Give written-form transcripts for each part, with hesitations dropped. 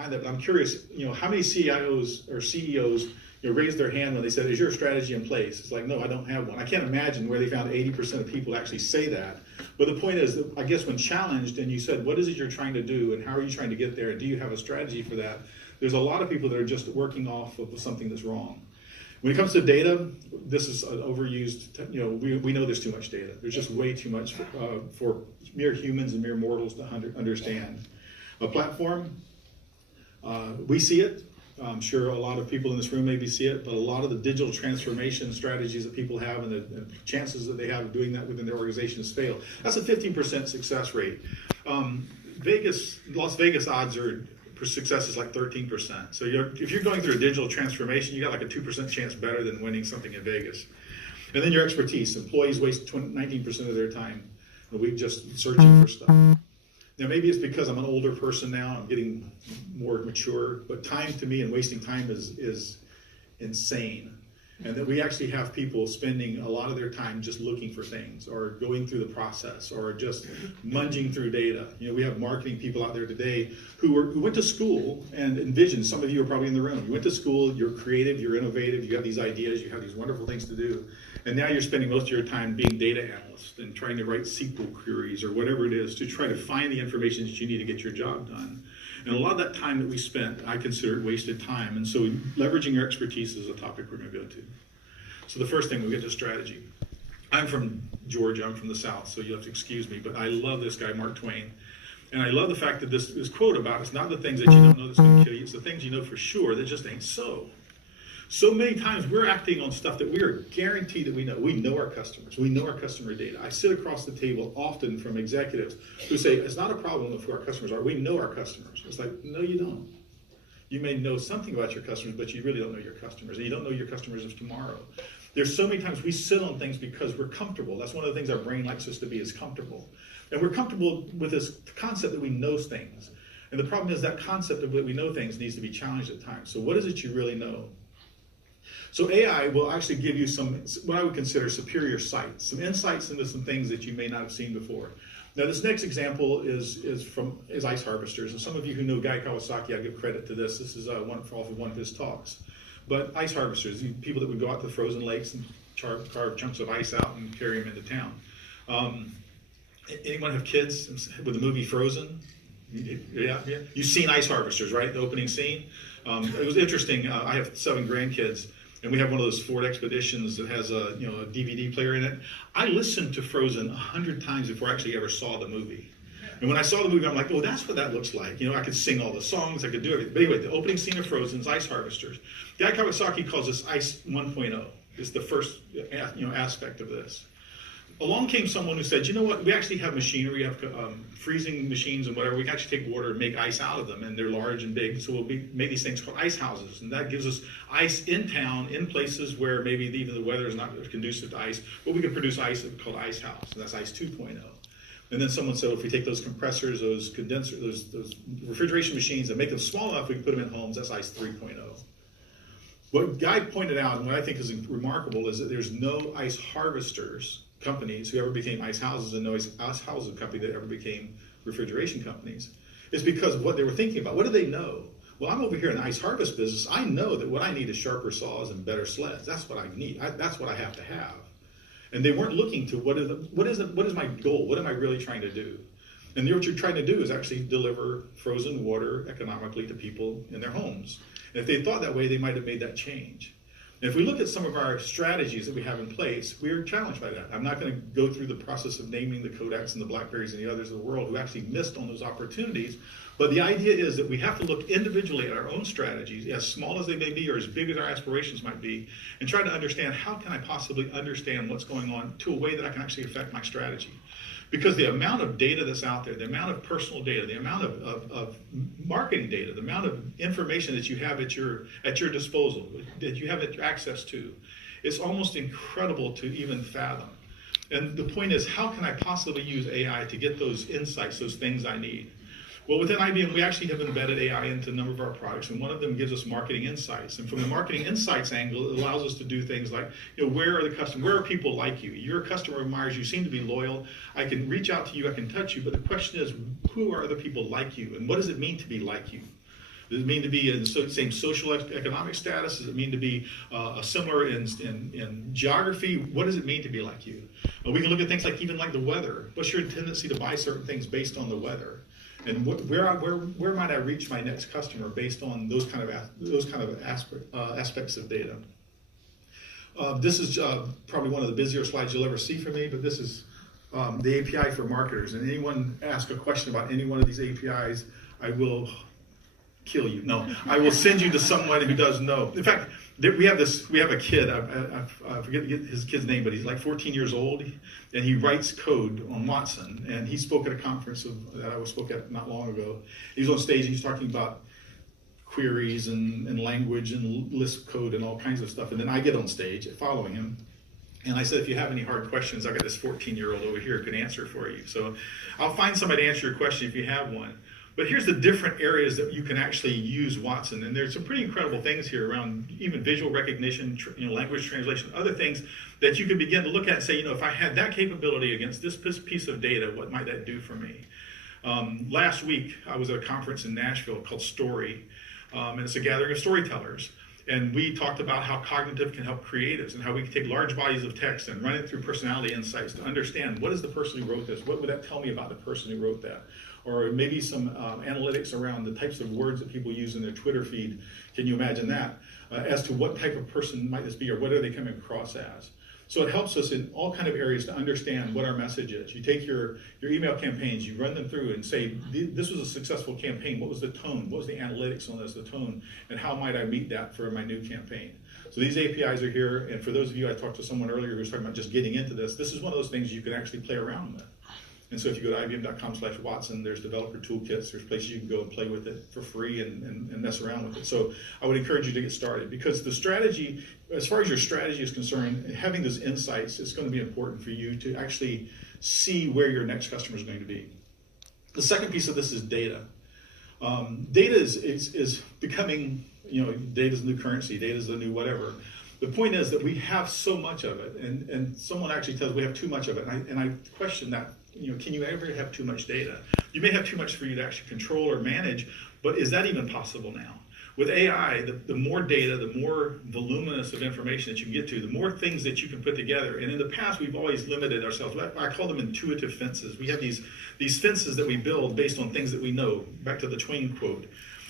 behind that, but I'm curious, how many CIOs or CEOs raised their hand when they said, is your strategy in place? It's like, no, I don't have one. I can't imagine where they found 80% of people actually say that. But the point is, that I guess when challenged and you said, what is it you're trying to do and how are you trying to get there? Do you have a strategy for that? There's a lot of people that are just working off of something that's wrong. When it comes to data, this is overused. We know there's too much data. There's just way too much for mere humans and mere mortals to understand. A platform, we see it. I'm sure a lot of people in this room maybe see it, but a lot of the digital transformation strategies that people have and the chances that they have of doing that within their organizations fail. That's a 15% success rate. Las Vegas odds are for success is like 13%. So if you're going through a digital transformation, you got like a 2% chance better than winning something in Vegas. And then your expertise. Employees waste 19% of their time a week just searching for stuff. Now, maybe it's because I'm an older person now, I'm getting more mature, but time to me and wasting time is insane. And that we actually have people spending a lot of their time just looking for things or going through the process or just munging through data. We have marketing people out there today who went to school and envisioned, some of you are probably in the room, you went to school, you're creative, you're innovative, you have these ideas, you have these wonderful things to do. And now you're spending most of your time being data analysts and trying to write SQL queries or whatever it is to try to find the information that you need to get your job done. And a lot of that time that we spent, I consider it wasted time. And so leveraging your expertise is a topic we're going to go to. So the first thing, we'll get to strategy. I'm from Georgia, I'm from the South, so you'll have to excuse me, but I love this guy, Mark Twain. And I love the fact that this quote about it's not the things that you don't know that's going to kill you, it's the things you know for sure that just ain't so. So many times we're acting on stuff that we are guaranteed that we know. We know our customers. We know our customer data. I sit across the table often from executives who say, it's not a problem of who our customers are. We know our customers. It's like, no, you don't. You may know something about your customers, but you really don't know your customers. And you don't know your customers of tomorrow. There's so many times we sit on things because we're comfortable. That's one of the things our brain likes us to be, is comfortable. And we're comfortable with this concept that we know things. And the problem is that concept of that we know things needs to be challenged at times. So what is it you really know? So AI will actually give you some, what I would consider superior sight, some insights into some things that you may not have seen before. Now this next example is ice harvesters. And some of you who know Guy Kawasaki, I give credit to this. This is off of one of his talks. But ice harvesters, people that would go out to frozen lakes and carve chunks of ice out and carry them into town. Anyone have kids with the movie Frozen? Yeah. You've seen ice harvesters, right? The opening scene. It was interesting. I have 7 grandkids. And we have one of those Ford Expeditions that has a DVD player in it. I listened to Frozen 100 times before I actually ever saw the movie. And when I saw the movie, I'm like, oh, that's what that looks like. I could sing all the songs, I could do everything. But anyway, the opening scene of Frozen is ice harvesters. Guy Kawasaki calls this Ice 1.0. It's the first aspect of this. Along came someone who said, you know what, we actually have machinery, we have freezing machines and whatever. We can actually take water and make ice out of them, and they're large and big. So we'll make these things called ice houses. And that gives us ice in town, in places where maybe even the weather is not conducive to ice, but we can produce ice called ice house. And that's ice 2.0. And then someone said, if we take those compressors, those condensers, those refrigeration machines and make them small enough, we can put them in homes, that's ice 3.0. What Guy pointed out, and what I think is remarkable, is that there's no ice harvesters companies who ever became ice houses and no ice housing company that ever became refrigeration companies. Is because of what they were thinking about. What do they know? Well, I'm over here in the ice harvest business. I know that what I need is sharper saws and better sleds. That's what I need. That's what I have to have. And they weren't looking to what is my goal? What am I really trying to do? And what you're trying to do is actually deliver frozen water economically to people in their homes. And if they thought that way, they might have made that change. And if we look at some of our strategies that we have in place, we're challenged by that. I'm not going to go through the process of naming the Kodaks and the Blackberries and the others of the world who actually missed on those opportunities. But the idea is that we have to look individually at our own strategies, as small as they may be or as big as our aspirations might be, and try to understand how can I possibly understand what's going on to a way that I can actually affect my strategy. Because the amount of data that's out there, the amount of personal data, the amount of marketing data, the amount of information that you have at your disposal, that you have access to, it's almost incredible to even fathom. And the point is, how can I possibly use AI to get those insights, those things I need? Well, within IBM, we actually have embedded AI into a number of our products, and one of them gives us marketing insights. And from the marketing insights angle, it allows us to do things like, where are the customers? Where are people like you? You're a customer of Myers. You seem to be loyal. I can reach out to you. I can touch you. But the question is, who are other people like you? And what does it mean to be like you? Does it mean to be in the same social economic status? Does it mean to be similar in geography? What does it mean to be like you? We can look at things like even like the weather. What's your tendency to buy certain things based on the weather? And where might I reach my next customer based on those kind of aspects of data? This is probably one of the busier slides you'll ever see from me, but this is the API for marketers. And anyone ask a question about any one of these APIs, I will kill you. No, I will send you to someone who does know. In fact, we have a kid, I forget his kid's name, but he's like 14 years old, and he writes code on Watson. And he spoke at a conference that I spoke at not long ago. He was on stage and he was talking about queries and language and Lisp code and all kinds of stuff. And then I get on stage following him. And I said, if you have any hard questions, I got this 14-year-old over here who can answer for you. So I'll find somebody to answer your question if you have one. But here's the different areas that you can actually use Watson. And there's some pretty incredible things here around even visual recognition, language translation, other things that you can begin to look at and say, if I had that capability against this piece of data, what might that do for me? Last week, I was at a conference in Nashville called Story. And it's a gathering of storytellers. And we talked about how cognitive can help creatives and how we can take large bodies of text and run it through personality insights to understand what is the person who wrote this? What would that tell me about the person who wrote that? Or maybe some analytics around the types of words that people use in their Twitter feed. Can you imagine that? As to what type of person might this be or what are they coming across as? So it helps us in all kind of areas to understand what our message is. You take your email campaigns, you run them through and say, this was a successful campaign. What was the tone? What was the analytics on this, the tone? And how might I meet that for my new campaign? So these APIs are here. And for those of you, I talked to someone earlier who was talking about just getting into this. This is one of those things you can actually play around with. And so if you go to ibm.com/Watson, there's developer toolkits, there's places you can go and play with it for free and mess around with it. So I would encourage you to get started because the strategy, as far as your strategy is concerned, having those insights is going to be important for you to actually see where your next customer is going to be. The second piece of this is data. Data is becoming, data is the new currency, data is the new whatever. The point is that we have so much of it, and someone actually tells we have too much of it, and I question that. Can you ever have too much data? You may have too much for you to actually control or manage, but is that even possible now? With AI, the more data, the more voluminous of information that you can get to, the more things that you can put together. And in the past, we've always limited ourselves. I call them intuitive fences. We have these fences that we build based on things that we know, back to the Twain quote.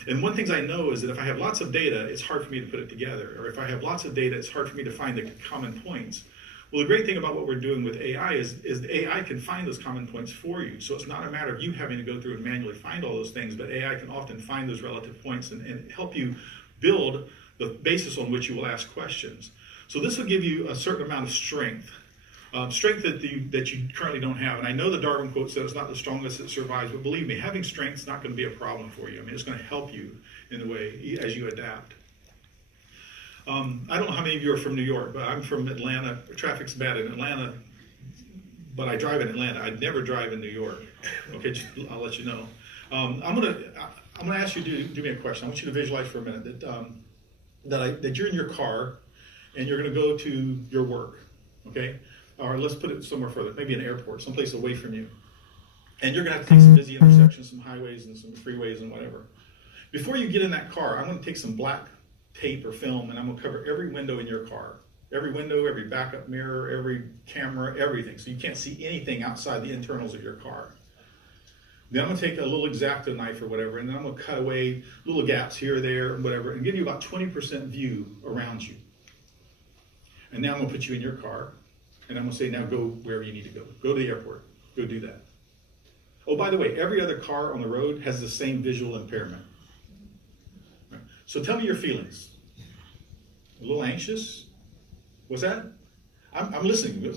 And one thing I know is that if I have lots of data, it's hard for me to put it together. Or if I have lots of data, it's hard for me to find the common points. Well, the great thing about what we're doing with AI is the AI can find those common points for you. So it's not a matter of you having to go through and manually find all those things, but AI can often find those relative points and help you build the basis on which you will ask questions. So this will give you a certain amount of strength. Strength that you currently don't have. And I know the Darwin quote says it's not the strongest that survives, but believe me, having strength is not going to be a problem for you. I mean, it's going to help you in the way as you adapt. I don't know how many of you are from New York, but I'm from Atlanta. Traffic's bad in Atlanta, but I drive in Atlanta. I'd never drive in New York. Okay, I'll let you know. I'm gonna ask you to do me a question. I want you to visualize for a minute that you're in your car and you're going to go to your work. Okay, or let's put it somewhere further, maybe an airport, someplace away from you, and you're going to have to take some busy intersections, some highways, and some freeways and whatever. Before you get in that car, I'm going to take some black tape or film, and I'm going to cover every window in your car. Every window, every backup mirror, every camera, everything. So you can't see anything outside the internals of your car. Then I'm going to take a little X-Acto knife or whatever, and then I'm going to cut away little gaps here or there and whatever, and give you about 20% view around you. And now I'm going to put you in your car, and I'm going to say, now go wherever you need to go. Go to the airport. Go do that. Oh, by the way, every other car on the road has the same visual impairment. So tell me your feelings. A little anxious? What's that? I'm listening.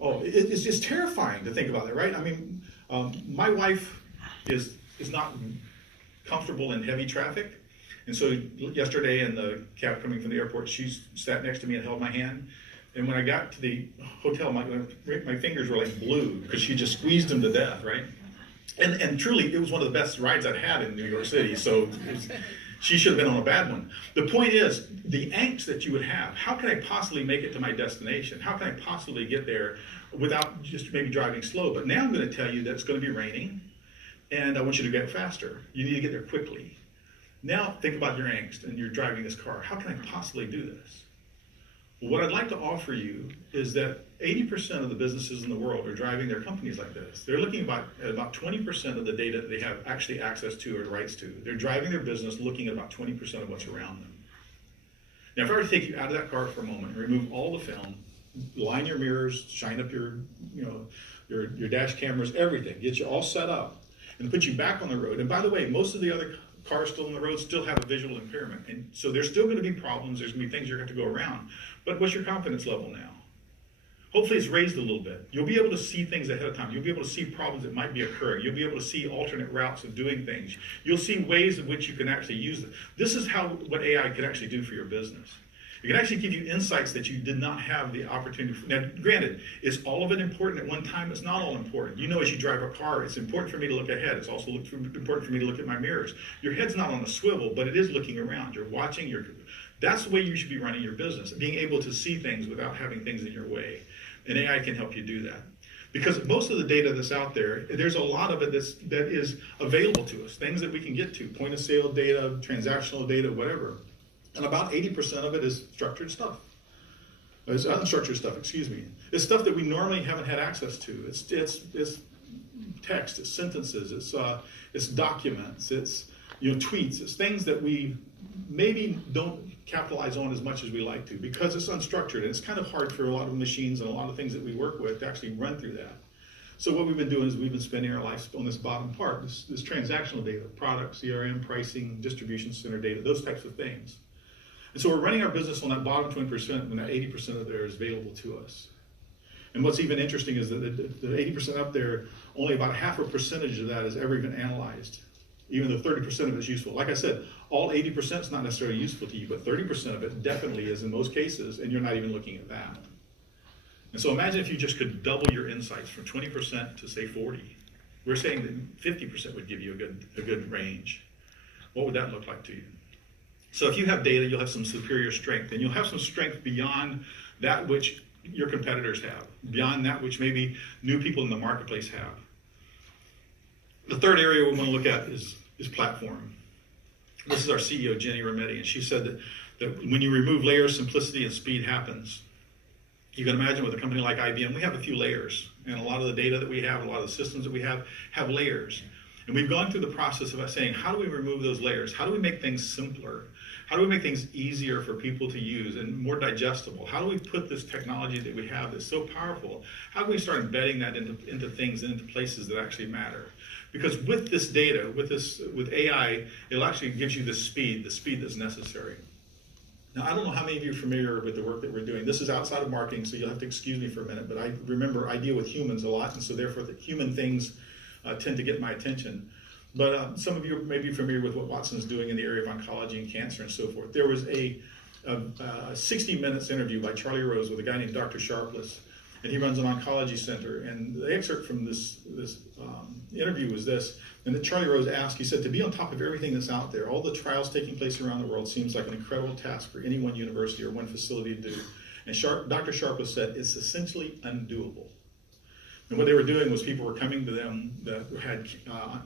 Oh, it's just terrifying to think about that, right? I mean, my wife is not comfortable in heavy traffic. And so yesterday in the cab coming from the airport, she sat next to me and held my hand. And when I got to the hotel, my fingers were like blue because she just squeezed them to death, right? And truly, it was one of the best rides I'd had in New York City. So she should have been on a bad one. The point is, the angst that you would have, how can I possibly make it to my destination? How can I possibly get there without just maybe driving slow? But now I'm going to tell you that it's going to be raining, and I want you to get faster. You need to get there quickly. Now think about your angst and you're driving this car. How can I possibly do this? Well, what I'd like to offer you is that 80% of the businesses in the world are driving their companies like this. They're looking at about 20% of the data that they have actually access to or rights to. They're driving their business looking at about 20% of what's around them. Now, if I were to take you out of that car for a moment and remove all the film, line your mirrors, shine up your dash cameras, everything, get you all set up, and put you back on the road. And by the way, most of the other cars still on the road still have a visual impairment. And so there's still going to be problems. There's going to be things you're going to go around. But what's your confidence level now? Hopefully it's raised a little bit. You'll be able to see things ahead of time. You'll be able to see problems that might be occurring. You'll be able to see alternate routes of doing things. You'll see ways in which you can actually use it. This is what AI can actually do for your business. It can actually give you insights that you did not have the opportunity for. Now, granted, is all of it important at one time? It's not all important. You know, as you drive a car, it's important for me to look ahead. It's also important for me to look at my mirrors. Your head's not on a swivel, but it is looking around. You're watching. That's the way you should be running your business, being able to see things without having things in your way. And AI can help you do that. Because most of the data that's out there, there's a lot of it that is available to us, things that we can get to, point of sale data, transactional data, whatever. And about 80% of it is structured stuff. It's unstructured stuff, excuse me. It's stuff that we normally haven't had access to. It's text, it's sentences, it's documents, it's tweets, it's things that we maybe don't capitalize on as much as we like to because it's unstructured and it's kind of hard for a lot of machines and a lot of things that we work with to actually run through that. So what we've been doing is we've been spending our life on this bottom part, this transactional data, product, CRM, pricing, distribution center data, those types of things. And so we're running our business on that bottom 20% when that 80% of there is available to us. And what's even interesting is that the 80% up there, only about half a percentage of that is ever even analyzed, even though 30% of it is useful. Like I said, all 80% is not necessarily useful to you, but 30% of it definitely is in most cases, and you're not even looking at that. And so imagine if you just could double your insights from 20% to say 40. We're saying that 50% would give you a good range. What would that look like to you? So if you have data, you'll have some superior strength, and you'll have some strength beyond that which your competitors have, beyond that which maybe new people in the marketplace have. The third area we want to look at is platform. This is our CEO, Jenny Rometty, and she said that when you remove layers, simplicity and speed happens. You can imagine with a company like IBM, we have a few layers, and a lot of the data that we have, a lot of the systems that we have layers. And we've gone through the process of saying, how do we remove those layers? How do we make things simpler? How do we make things easier for people to use and more digestible? How do we put this technology that we have that's so powerful, how can we start embedding that into things and into places that actually matter? Because with this data, with AI, it actually gives you the speed that's necessary. Now, I don't know how many of you are familiar with the work that we're doing. This is outside of marketing, so you'll have to excuse me for a minute, but I remember I deal with humans a lot, and so therefore the human things tend to get my attention. But some of you may be familiar with what Watson's doing in the area of oncology and cancer and so forth. There was a 60 minutes interview by Charlie Rose with a guy named Dr. Sharpless, and he runs an oncology center. And the excerpt from this interview was this, and that Charlie Rose asked, he said, to be on top of everything that's out there, all the trials taking place around the world seems like an incredible task for any one university or one facility to do. And Dr. Sharpless said, it's essentially undoable. And what they were doing was people were coming to them that had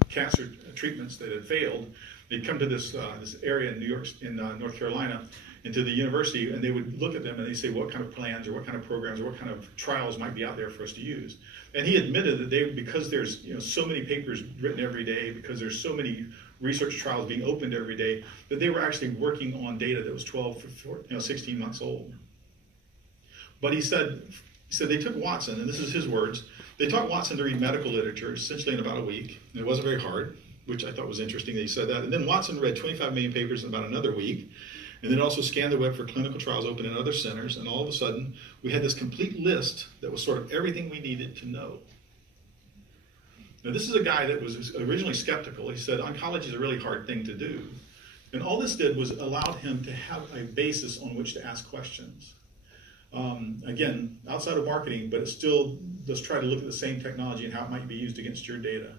cancer treatments that had failed. They'd come to this area in North Carolina, into the university, and they would look at them and they'd say, what kind of plans or what kind of programs or what kind of trials might be out there for us to use? And he admitted that because there's so many papers written every day, because there's so many research trials being opened every day, that they were actually working on data that was 16 months old. But he said they took Watson, and this is his words, they taught Watson to read medical literature essentially in about a week. And it wasn't very hard, which I thought was interesting that he said that. And then Watson read 25 million papers in about another week, and then also scanned the web for clinical trials open in other centers. And all of a sudden, we had this complete list that was sort of everything we needed to know. Now, this is a guy that was originally skeptical. He said, oncology is a really hard thing to do. And all this did was allowed him to have a basis on which to ask questions. Again, outside of marketing, but it's still, let's try to look at the same technology and how it might be used against your data.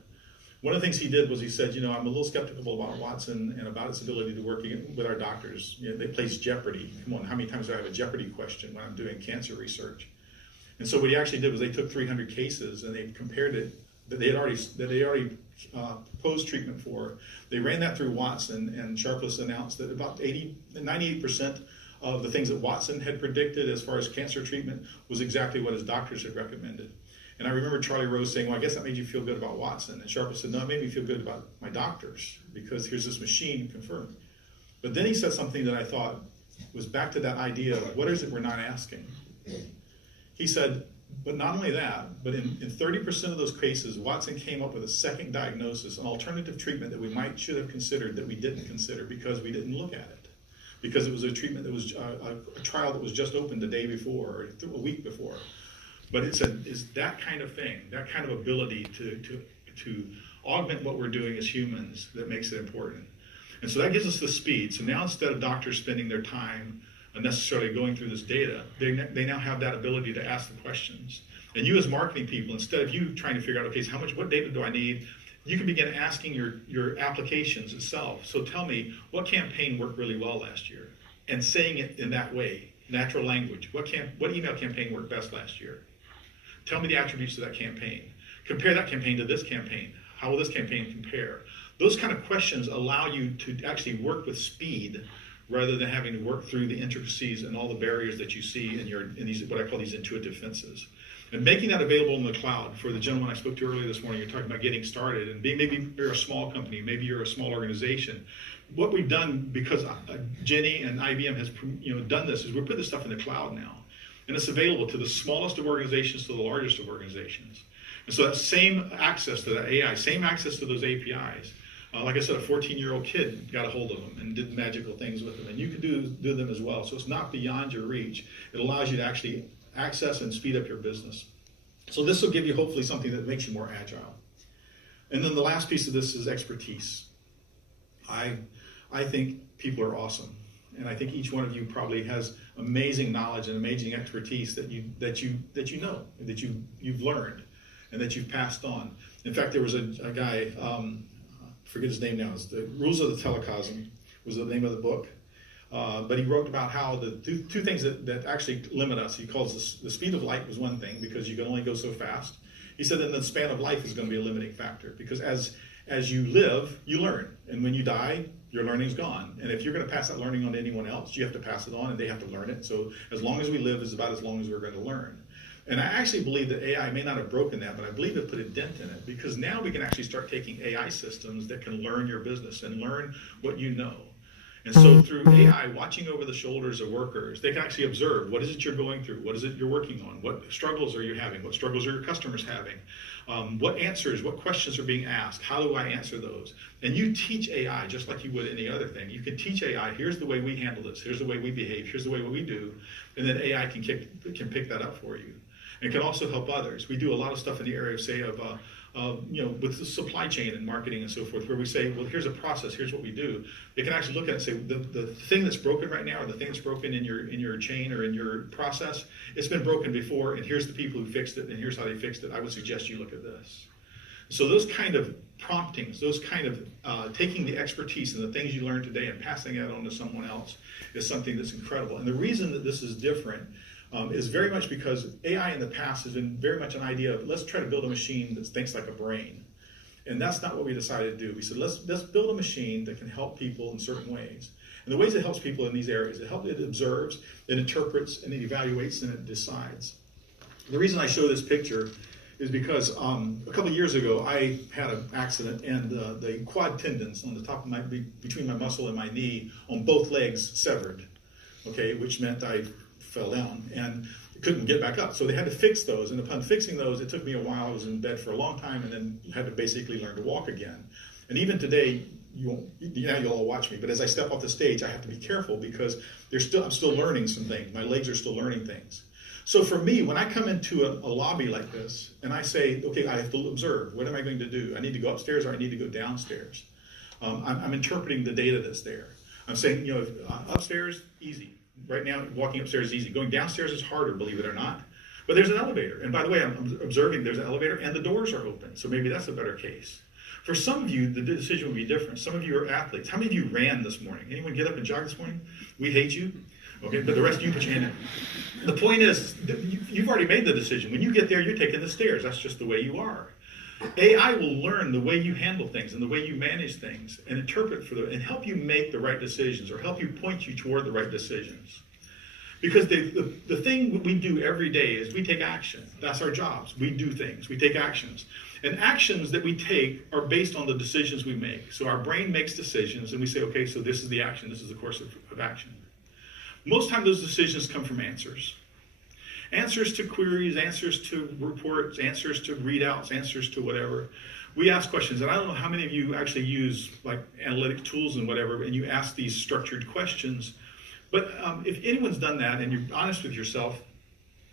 One of the things he did was he said, I'm a little skeptical about Watson and about its ability to work with our doctors. They place Jeopardy. Come on, how many times do I have a Jeopardy question when I'm doing cancer research? And so what he actually did was they took 300 cases and they compared it that they already proposed treatment for. They ran that through Watson, and Sharpless announced that about 98% of the things that Watson had predicted as far as cancer treatment was exactly what his doctors had recommended. And I remember Charlie Rose saying, well, I guess that made you feel good about Watson. And Sharpless said, no, it made me feel good about my doctors, because here's this machine confirmed. But then he said something that I thought was back to that idea of what is it we're not asking? He said, but not only that, but in 30% of those cases, Watson came up with a second diagnosis, an alternative treatment that we should have considered that we didn't consider because we didn't look at it. Because it was a treatment that was a trial that was just opened the day before or a week before. But it said, is that kind of thing, that kind of ability to augment what we're doing as humans that makes it important. And so that gives us the speed. So now instead of doctors spending their time necessarily going through this data, they now have that ability to ask the questions. And you as marketing people, instead of you trying to figure out, okay, so what data do I need? You can begin asking your applications itself. So tell me, what campaign worked really well last year? And saying it in that way, natural language. What email campaign worked best last year? Tell me the attributes of that campaign. Compare that campaign to this campaign. How will this campaign compare? Those kind of questions allow you to actually work with speed rather than having to work through the intricacies and all the barriers that you see in these, what I call these intuitive fences. And making that available in the cloud. For the gentleman I spoke to earlier this morning, you're talking about getting started, and maybe you're a small company, maybe you're a small organization. What we've done, because Jenny and IBM has done this, is we put this stuff in the cloud now. And it's available to the smallest of organizations to the largest of organizations. And so that same access to that AI, same access to those APIs, like I said, a 14-year-old kid got a hold of them and did magical things with them. And you can do them as well. So it's not beyond your reach. It allows you to actually access and speed up your business. So this will give you hopefully something that makes you more agile. And then the last piece of this is expertise. I think people are awesome. And I think each one of you probably has amazing knowledge and amazing expertise that you've learned and that you've passed on. In fact, there was a guy, forget his name now, it's The Rules of the Telecosm was the name of the book. But he wrote about how the two things that actually limit us. He calls the speed of light was one thing, because you can only go so fast. He said that the span of life is going to be a limiting factor, because as you live, you learn. And when you die, your learning's gone. And if you're going to pass that learning on to anyone else, you have to pass it on and they have to learn it. So as long as we live is about as long as we're going to learn. And I actually believe that AI may not have broken that, but I believe it put a dent in it, because now we can actually start taking AI systems that can learn your business and learn what you know. And so through AI, watching over the shoulders of workers, they can actually observe, what is it you're going through? What is it you're working on? What struggles are you having? What struggles are your customers having? What questions are being asked? How do I answer those? And you teach AI just like you would any other thing. You can teach AI, here's the way we handle this, here's the way we behave, here's the way we do, and then AI can pick that up for you. And can also help others. We do a lot of stuff in the area of, say, with the supply chain and marketing and so forth, where we say, well, here's a process, here's what we do. It can actually look at it and say, the thing that's broken right now, or the thing that's broken in your chain or in your process, it's been broken before, and here's the people who fixed it, and here's how they fixed it. I would suggest you look at this. So those kind of promptings, those kind of taking the expertise and the things you learned today and passing that on to someone else is something that's incredible. And the reason that this is different is very much because AI in the past has been very much an idea of, let's try to build a machine that thinks like a brain. And that's not what we decided to do. We said, let's build a machine that can help people in certain ways. And the ways it helps people in these areas, it observes, it interprets, and it evaluates, and it decides. The reason I show this picture is because a couple of years ago, I had an accident, and the quad tendons on the top of between my muscle and my knee on both legs severed, okay, which meant I fell down and couldn't get back up. So they had to fix those. And upon fixing those, it took me a while. I was in bed for a long time and then had to basically learn to walk again. And even today, you'll all watch me, but as I step off the stage, I have to be careful because I'm still learning some things. My legs are still learning things. So for me, when I come into a lobby like this and I say, okay, I have to observe, what am I going to do? I need to go upstairs or I need to go downstairs. I'm interpreting the data that's there. I'm saying, upstairs, easy. Right now, walking upstairs is easy. Going downstairs is harder, believe it or not. But there's an elevator. And by the way, I'm observing there's an elevator and the doors are open. So maybe that's a better case. For some of you, the decision will be different. Some of you are athletes. How many of you ran this morning? Anyone get up and jog this morning? We hate you. Okay, but the rest of you put your hand in. The point is, you've already made the decision. When you get there, you're taking the stairs. That's just the way you are. AI will learn the way you handle things and the way you manage things and interpret for them and help you make the right decisions or help you point you toward the right decisions. Because the thing we do every day is we take action. That's our jobs. We do things. We take actions. And actions that we take are based on the decisions we make. So our brain makes decisions and we say, okay, so this is the action. This is the course of action. Most time those decisions come from answers. Answers to queries, answers to reports, answers to readouts, answers to whatever. We ask questions, and I don't know how many of you actually use like analytic tools and whatever, and you ask these structured questions. But if anyone's done that and you're honest with yourself,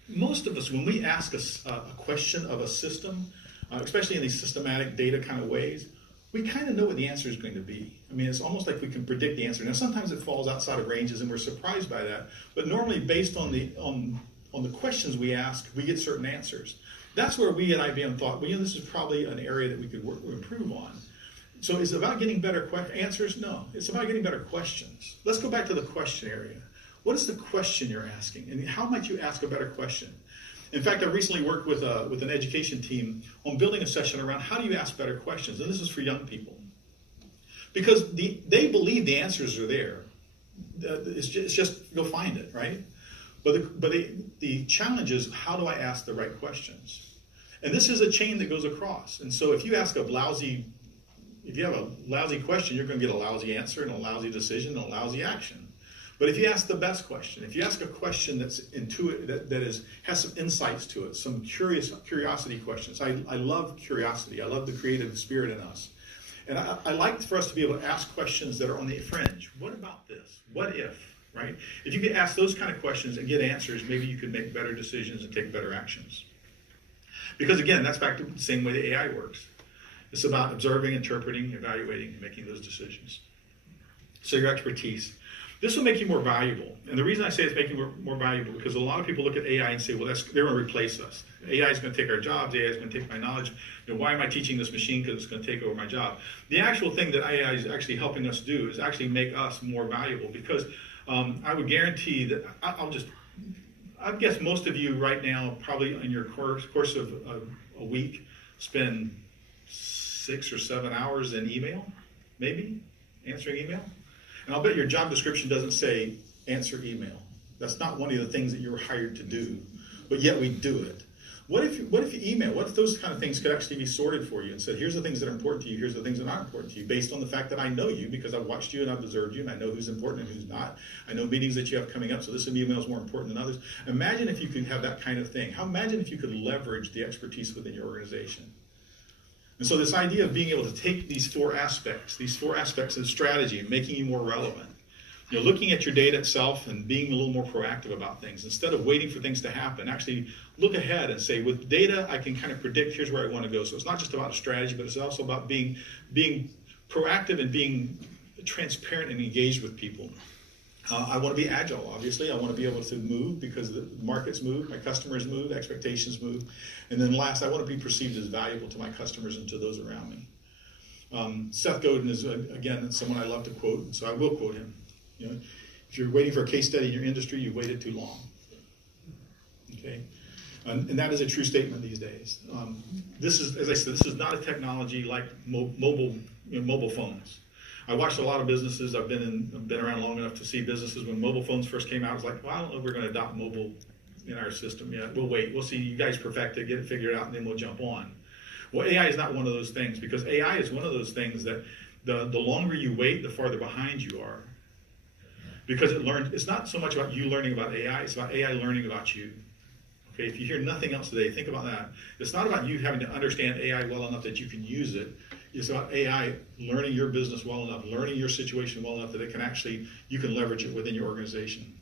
most of us, when we ask a question of a system, especially in these systematic data kind of ways, we kind of know what the answer is going to be. I mean, it's almost like we can predict the answer. Now, sometimes it falls outside of ranges and we're surprised by that, but normally based on the questions we ask, we get certain answers. That's where we at IBM thought, well, this is probably an area that we could improve on. So is it about getting better answers? No, it's about getting better questions. Let's go back to the question area. What is the question you're asking? And how might you ask a better question? In fact, I recently worked with an education team on building a session around how do you ask better questions? And this is for young people. Because they believe the answers are there. It's just go find it, right? But the challenge is, how do I ask the right questions? And this is a chain that goes across. And so if you have a lousy question, you're going to get a lousy answer and a lousy decision and a lousy action. But if you ask the best question, if you ask a question that's intuitive, that has some insights to it, some curiosity questions. I love curiosity. I love the creative spirit in us. And I like for us to be able to ask questions that are on the fringe. What about this? What if? Right? If you could ask those kind of questions and get answers, maybe you could make better decisions and take better actions. Because again, that's back to the same way the AI works. It's about observing, interpreting, evaluating, and making those decisions. So your expertise. This will make you more valuable. And the reason I say it's making you more valuable because a lot of people look at AI and say, well, they're going to replace us. AI is going to take our jobs. AI is going to take my knowledge. Why am I teaching this machine? Because it's going to take over my job. The actual thing that AI is actually helping us do is actually make us more valuable because I would guarantee that I guess most of you right now, probably in your course of a week, spend 6 or 7 hours in email, maybe, answering email. And I'll bet your job description doesn't say answer email. That's not one of the things that you were hired to do, but yet we do it. What if you email? What if those kind of things could actually be sorted for you and said, here's the things that are important to you, here's the things that aren't important to you, based on the fact that I know you because I've watched you and I've observed you and I know who's important and who's not. I know meetings that you have coming up, so this email is more important than others. Imagine if you could have that kind of thing. Imagine if you could leverage the expertise within your organization. And so this idea of being able to take these four aspects of strategy and making you more relevant, looking at your data itself and being a little more proactive about things. Instead of waiting for things to happen, actually look ahead and say, with data, I can kind of predict here's where I want to go. So it's not just about a strategy, but it's also about being proactive and being transparent and engaged with people. I want to be agile, obviously. I want to be able to move because the markets move, my customers move, expectations move. And then last, I want to be perceived as valuable to my customers and to those around me. Seth Godin is, again, someone I love to quote, and so I will quote him. If you're waiting for a case study in your industry, you've waited too long. Okay? And that is a true statement these days. This is, as I said, this is not a technology like mobile phones. I watched a lot of businesses. I've been around long enough to see businesses when mobile phones first came out. I was like, well, I don't know if we're going to adopt mobile in our system yet. We'll wait. We'll see you guys perfect it, get it figured out, and then we'll jump on. Well, AI is not one of those things because AI is one of those things that the longer you wait, the farther behind you are. Because it's not so much about you learning about AI, it's about AI learning about you. Okay, if you hear nothing else today, think about that. It's not about you having to understand AI well enough that you can use it. It's about AI learning your business well enough, learning your situation well enough that you can leverage it within your organization.